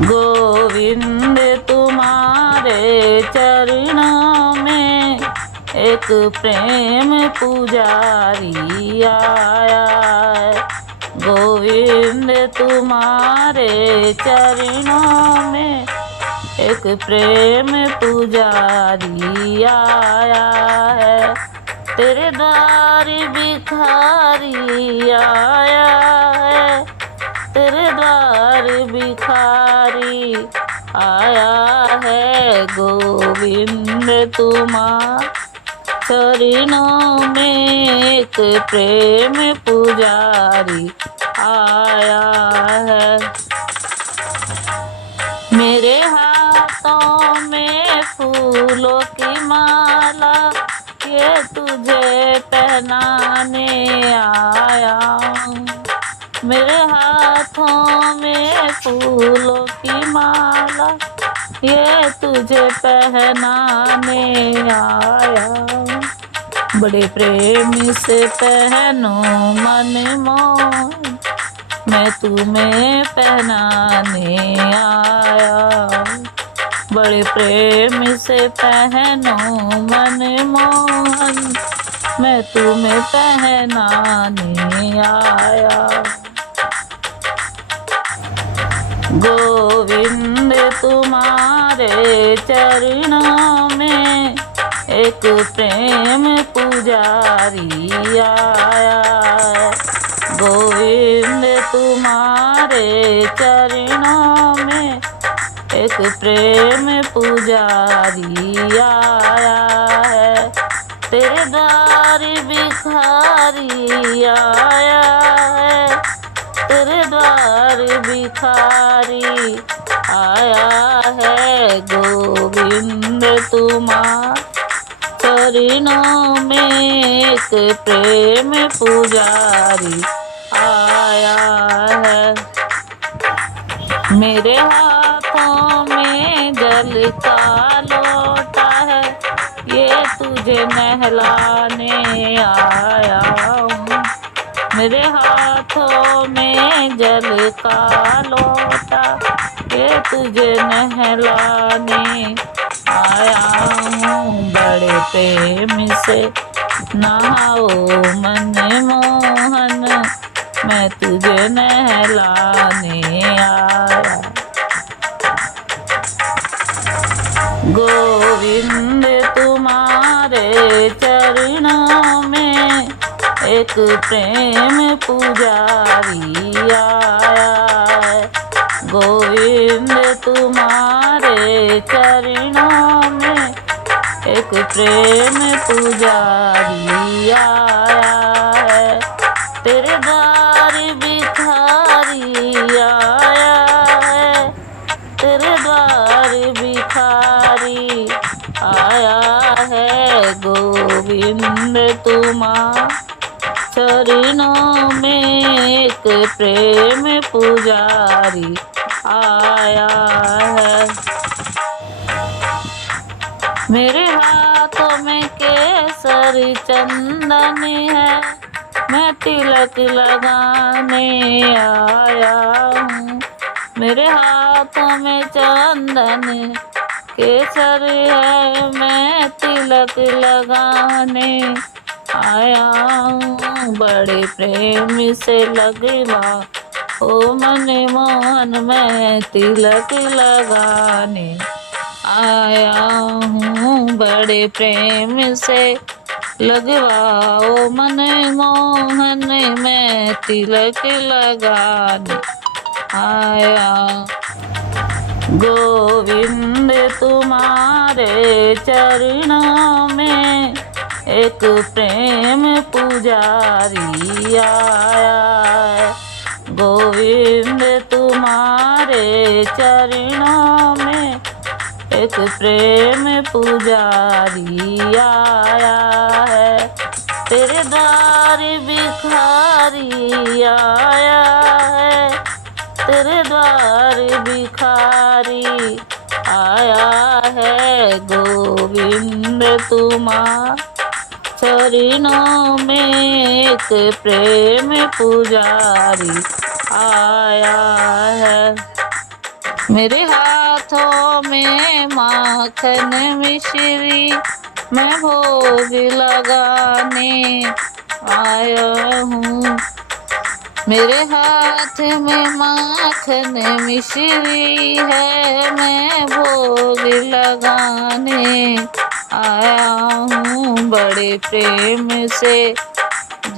गोविंद तुम्हारे चरणों में एक प्रेम पुजारी आया है। गोविंद तुम्हारे चरणों में एक प्रेम पुजारी आया है। तेरे द्वार भिखारी आया है। तेरे द्वार भिखारी आया है। गोविंद तुम्हारे चरणों में एक प्रेम पुजारी आया है। मेरे हाथों में फूलों की माला ये तुझे पहनाने आया हूँ। मेरे हाथों में फूलों की माला ये तुझे पहनाने आया हूँ। बड़े प्रेम से पहनो मन मोह, मैं तुम्हें पहनाने आया हूँ। बड़े प्रेम से पहनो मन मोहन, मैं तुम्हें पहनाने आया। गोविंद तुम्हारे चरणों में एक प्रेम पुजारी आया है। गोविंद तुम्हारे चरणों में एक प्रेम पुजारी आया है। तेरे द्वार भिखारी आया है। तेरे द्वार भिखारी आया है। गोविंद तुम्हारे चरणों में एक प्रेम पुजारी आया है। मेरे हाथों में जल का लोटा है ये तुझे नहलाने आया हूँ। मेरे हाथों में जल का लोटा ये तुझे नहलाने आया हूँ। बड़े प्रेम से नहाओ मन मोहन, मैं तुझे नहलाने आया। गोविंद तुम्हारे चरणों में एक प्रेम पुजारी आया है। गोविंद तुम्हारे चरणों में एक प्रेम पुजारी आया है। तेरे द्वार भिखारी आया है। तेरे द्वार भिखारी आया है। गोविंद तुम्हारे चरणों में एक प्रेम पुजारी आया है। मेरे हाथों में केसर चंदन है, मैं तिलक लगाने आया हूँ। मेरे हाथों में चंदन केसर है, मैं तिलक लगाने आया हूँ। बड़े प्रेम से लगवा ओ मन मोहन, मैं तिलक लगाने आया हूँ। बड़े प्रेम से लगवाओ मन मोहन, मैं तिलक लगाने आया। गोविंद तुम्हारे चरणों में एक प्रेम पुजारी आया है। गोविंद तुम्हारे चरणों में एक प्रेम पुजारी आया है। तेरे द्वार भिखारी आया है। तेरे द्वार भिखारी आया है। गोविंद तुम्हारे चरणों में एक प्रेम पुजारी आया है। मेरे हाथों में माखन मिश्री मैं भोग लगाने आया हूँ। मेरे हाथ में माखन मिश्री है मैं भोग लगाने आया हूँ। बड़े प्रेम से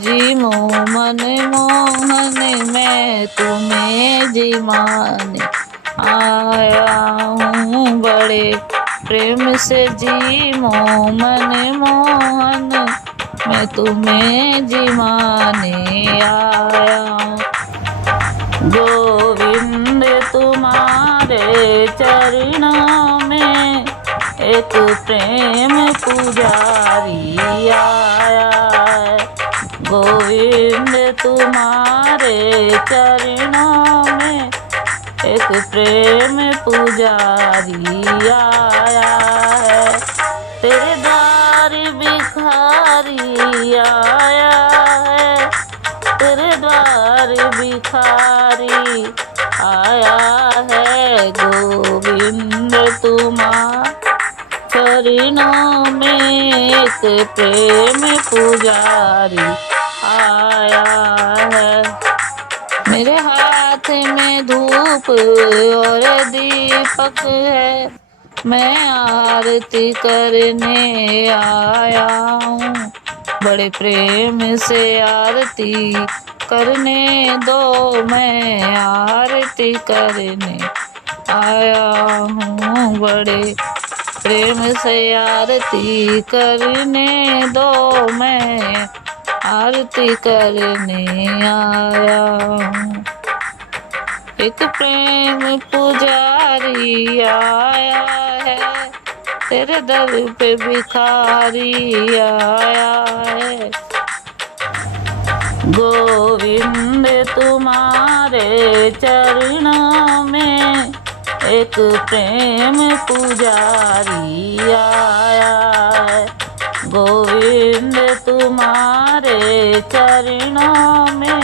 जी मन मोहन मैं तुम्हें जी माने आया हूँ। बड़े प्रेम से जी मन मोहन मैं तुम्हें जी माने आया हूँ। गोविंद तुम्हारे चरणों में एक प्रेम पुजारी आया है। गोविंद तुम्हारे चरणों में एक प्रेम पुजारी आया है। तेरे द्वार भिखारी आया है। तेरे द्वार भिखारी आया है। गोविंद तुम्हारे चरणों में एक प्रेम पुजारी आया है। मेरे हाथ में धूप और दीपक है मैं आरती करने आया हूँ। बड़े प्रेम से आरती करने दो मैं आरती करने आया हूँ। बड़े प्रेम से आरती करने दो मैं आरती करने आया हूँ। एक प्रेम पुजारी आया है। तेरे दर पे भिखारी आया है। गोविंद तुम्हारे चरणों में एक प्रेम पुजारी आया है। गोविंद तुम्हारे चरणों में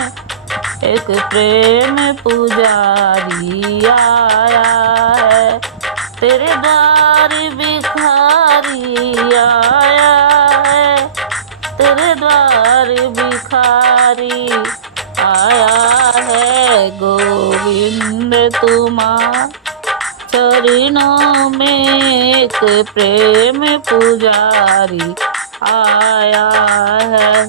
एक प्रेम पुजारी आया है। तेरे द्वार भिखारी आया है। तेरे द्वार भिखारी आया है। गोविंद तुम्हारे चरणों में एक प्रेम पुजारी आया है।